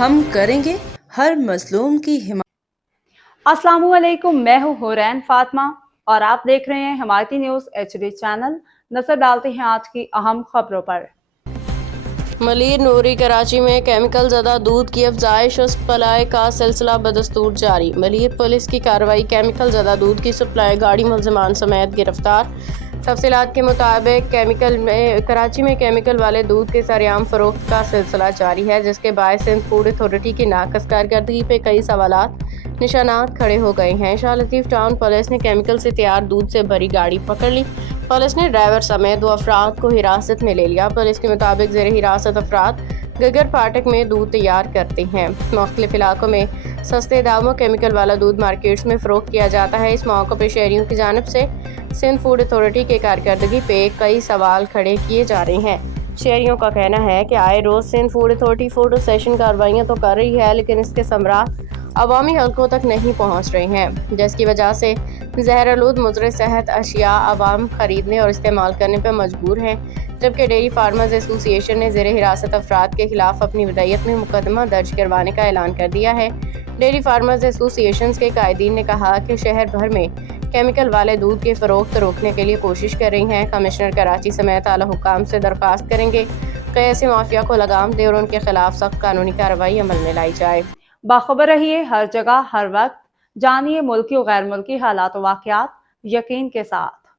ہم کریں گے ہر مظلوم کی حمایت۔ السلام علیکم، میں ہوں حورین فاطمہ اور آپ دیکھ رہے ہیں حمایتی نیوز HD چینل۔ نظر ڈالتے ہیں آج کی اہم خبروں پر۔ ملیر نوری کراچی میں کیمیکل زدہ دودھ کی افزائش و سپلائی کا سلسلہ بدستور جاری۔ ملیر پولیس کی کارروائی، کیمیکل زدہ دودھ کی سپلائی گاڑی ملزمان سمیت گرفتار۔ تفصیلات کے مطابق کراچی میں کیمیکل والے دودھ کے سرعام فروخت کا سلسلہ جاری ہے، جس کے باعث سندھ فوڈ اتھارٹی کی ناقص کارکردگی پہ کئی سوالات نشانات کھڑے ہو گئے ہیں۔ شاہ لطیف ٹاؤن پولیس نے کیمیکل سے تیار دودھ سے بھری گاڑی پکڑ لی۔ پولیس نے ڈرائیور سمیت 2 افراد کو حراست میں لے لیا۔ پولیس کے مطابق زیر حراست افراد گگر پھاٹک میں دودھ تیار کرتے ہیں۔ مختلف علاقوں میں سستے داموں کیمیکل والا دودھ مارکیٹس میں فروخت کیا جاتا ہے۔ اس موقع پہ شہریوں کی جانب سے سندھ فوڈ اتھارٹی کے کارکردگی پہ کئی سوال کھڑے کیے جا رہے ہیں۔ شہریوں کا کہنا ہے کہ آئے روز سندھ فوڈ اتھارٹی فوڈ سیشن کارروائیاں تو کر رہی ہے، لیکن اس کے ثمرات عوامی حلقوں تک نہیں پہنچ رہے ہیں، جس کی وجہ سے زہرآلود مضر صحت اشیاء عوام خریدنے اور استعمال کرنے پر مجبور ہیں۔ جبکہ ڈیری فارمرز ایسوسی ایشن نے زیر حراست افراد کے خلاف اپنی ودیت میں مقدمہ درج کروانے کا اعلان کر دیا ہے۔ ڈیری فارمرز ایسوسی ایشن کے قائدین نے کہا کہ شہر بھر میں کیمیکل والے دودھ کی فروخت روکنے کے لیے کوشش کر رہی ہیں۔ کمشنر کراچی سمیت اعلیٰ حکام سے درخواست کریں گے کہ ایسے مافیا کو لگام دے اور ان کے خلاف سخت قانونی کارروائی عمل میں لائی جائے۔ باخبر رہیے ہر جگہ ہر وقت، جانیے ملکی و غیر ملکی حالات و واقعات یقین کے ساتھ۔